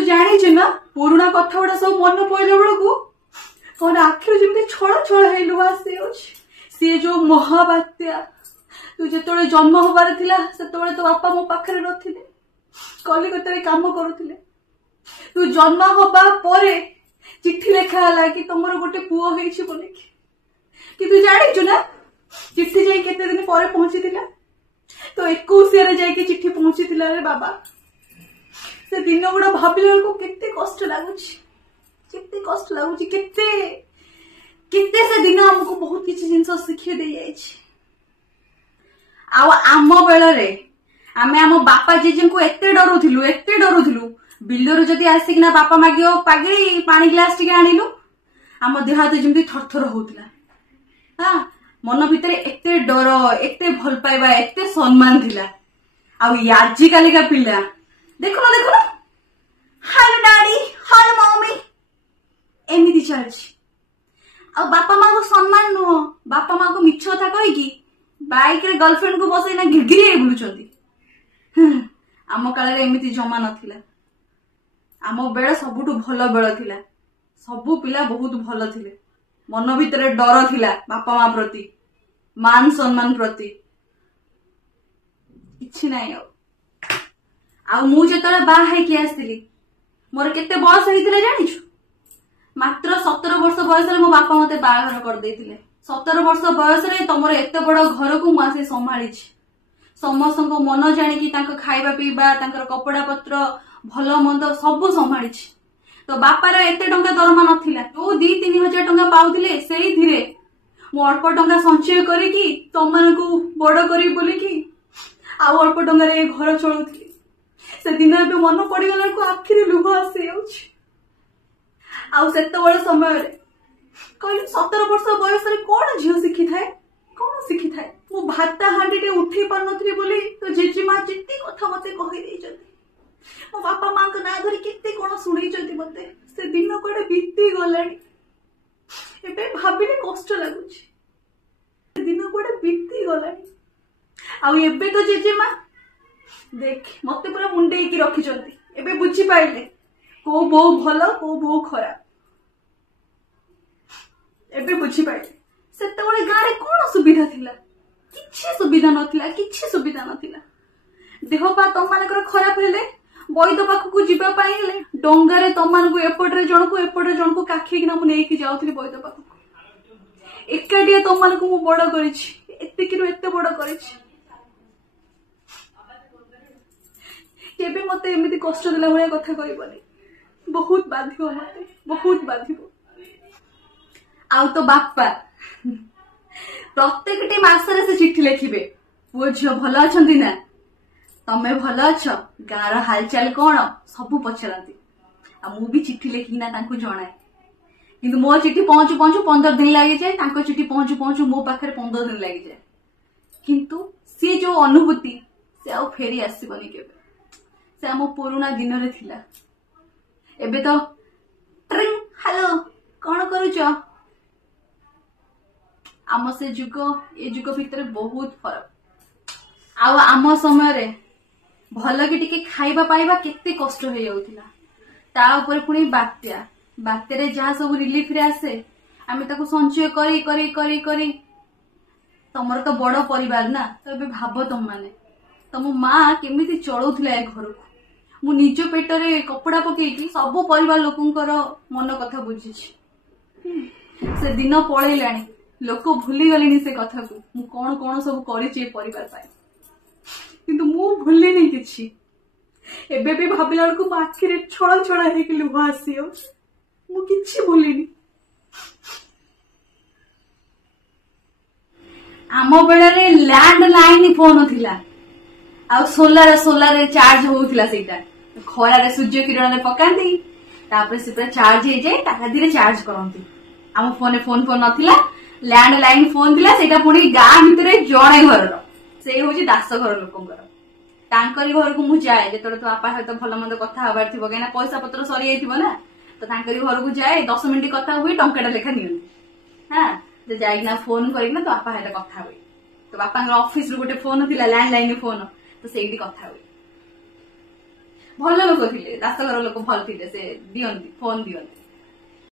तू जानी ना पुराणा कथा गुड़ा सब मन पड़े बेलू तोर आखिर जमी छड़ छड़ है लुह सी जो महाबात्या तू जो जन्म हबार से तो बापा मो पाखे नी कलिकता काम करुले तू जन्म हबा परे चिट्ठी लेखा है कि तुम गोटे पुओ बोल कि तू जानी ना चिट्ठी जाई केते दिन पर पहुंची तो 21 जाके चिट्ठी पहुंची रे बाबा से दिन गुड़ा भाविला को केते कष्ट लगुच केते कष्ट लगुच केते केते से दिन हमको बहुत किसी जिनस शिखी दे जाई आम बेल आमे आम बापा जेजे को एते डरुथिलु बिलरू जदि आसिकिना बापा मागियो पागे पानी ग्लास टिके आनिलु आम देह हाथ जमी थरथर होउतिला हां मन भितर एते डर एते भल पाइबा एते सम्मान थिला आजी कालिका पिला देखो ना हाय डैडी हाय मम्मी एमिति चलछि आ बापा मां को सम्मान नुह बापा मां को मिछ था कहि कि बाइक रे गर्लफ्रेंड को बसैना गिरगिरी बुलुचंती आम काल रे एमिति जमा नथिला आम बेल सबुठु भल बेल थिला सबु पिला बहुत भल थिले मन भितर डर थिला बापा मां प्रति मान सम्मान प्रति किछि नाही आ मु जेतले बा है कि आस्तिली मोर केते बयस हेतिले जानिछु मात्र 17 वर्ष बयस रे मो बापा मते बाघर कर देथिले 17 वर्ष बयस रे तमरो एते बड़ घर को मु आसे संभाळिछि समस्त को मन जानि कि तांको खाइबा पीबा तांकर कपड़ा पत्र भल मंद सब संभाळिछि तो बापा रे एते टंका दरमा नथिला तो 2-3 हजार टंका पाउथिले सेही थिरे मो अल्प टंका संचय करिकी तमन को बड़ करी बोली कि आ अल्प टंका रे घर चलुथि से दिन ए मन पड़गला को आखिर लुह आसी जाउछि आ सेत बड़ समय रे कहली 17 वर्ष बयस रे कोन झियो शिखि थाए मो भाता हांडीटे उठे पार नथि बोली तो जेजी मां चित्ती कथा मते कहि देई जति मो बापा मां को ना धरि केते कोन सुनै जति मते से दिन कोडे बीती गलानी एबे भाबिले कष्ट लागुछि दिन कोडे बीती गलानी आ एबे तो जेजे मां देख मते पूरा मुंडे की रखी चलती एबे बुझी पाइले को बो भलो को बो खराब एबे बुझी पाइले सेते बळे गारे कोन सुविधा थिला किछि सुविधा नथिला देह पा तम मानकर खराब हेले वैद्य पाखु जीवा पाइले डंगारे तम मान को एपटरे जण को काखी किना मु नेकी जाउथली वैद्य पाखु एकाडिया तम मान को मु बड़ करिछि एते किरो एते बड़ करिछि केबे मते एमिति कष्ट देला भलिया कथा कहबनी बहुत बाधिबो मते बहुत बाधिबो आउ तो बापा प्रत्येकटी मासरे से चिट्ठी लिखिबे पुओ झियो भल अछंती ना तमे भल अछ गार हालचाल कोन सब पछरंती आ मु भी चिट्ठी लिखिना तांको जणाए किंतु मो चिट्ठी पहुंचु 15 दिन लागि जाय तांको चिट्ठी पहुंचु मो पाखरे 15 दिन लागि जाय किंतु से जो अनुभूति से आ फेरी आसीबनी केबे से हम पुराना दिन रे थिला एबे तो ट्रिंग हेलो कोन करूचो आम से जुग ए जुग भितर बहुत फरक आम समय रे भल कि टिके खाइबा पाइबा केते कष्ट हो जाउथिला ता ऊपर पुणी बात्या रे जहा सब रिलीफ रे आसे आमे ताको संचय करी करी करी करी तमर तो बड़ परिवार ना तो एबे भाबो तम माने तम मां केमिति चलौथिला ए घर को मु निज पेट रे कपड़ा पकेकी सब परिवार लोकंकर मन कथा बुझिछि से दिन पळैलाणी लोक भूली गले से कथा को मु कौन कौन सब करिछि परिवार पाए किंतु मु भूली नहीं किछि एबे भी भाबिला को आखिर छळ छळ हे कि लुह आसीओ मु किछि भूलिनी आम बेड़े लैंडलाइन फोन थिला आ सोलार चार्ज होउथिला सेटा खरा रे सूर्य किरण रे पकांती तापर से पूरा चार्ज हे जाय ताका धीरे चार्ज करंती आम फोन नथिला लैंडलाइन फोन थिला सेटा पुणी गाँ भितर जणे घर से हूँ दास घर लोकंर तांकरी घर को मुझे जाए जो तो बापा सहित भल मंद कथा हबार थी कहीं पैसा पत्र सरी जाइए तो तांकरी घर को जाए 10 मिनिट कथा हुए टंकाटा लेखा नि हाँ तो जाइना फोन करना तो बापा सहित कथा हुए तो बापा ऑफिस गोटे फोन थिला लैंडलाइन फोन तो से कथा हुए ଭଲ ଲୋକ ଥିଲେ, ଦାସଘର ଲୋକ ଭଲ ଥିଲେ, ସେ ଦିଅନ୍ତି ଫୋନ ଦିଅନ୍ତି।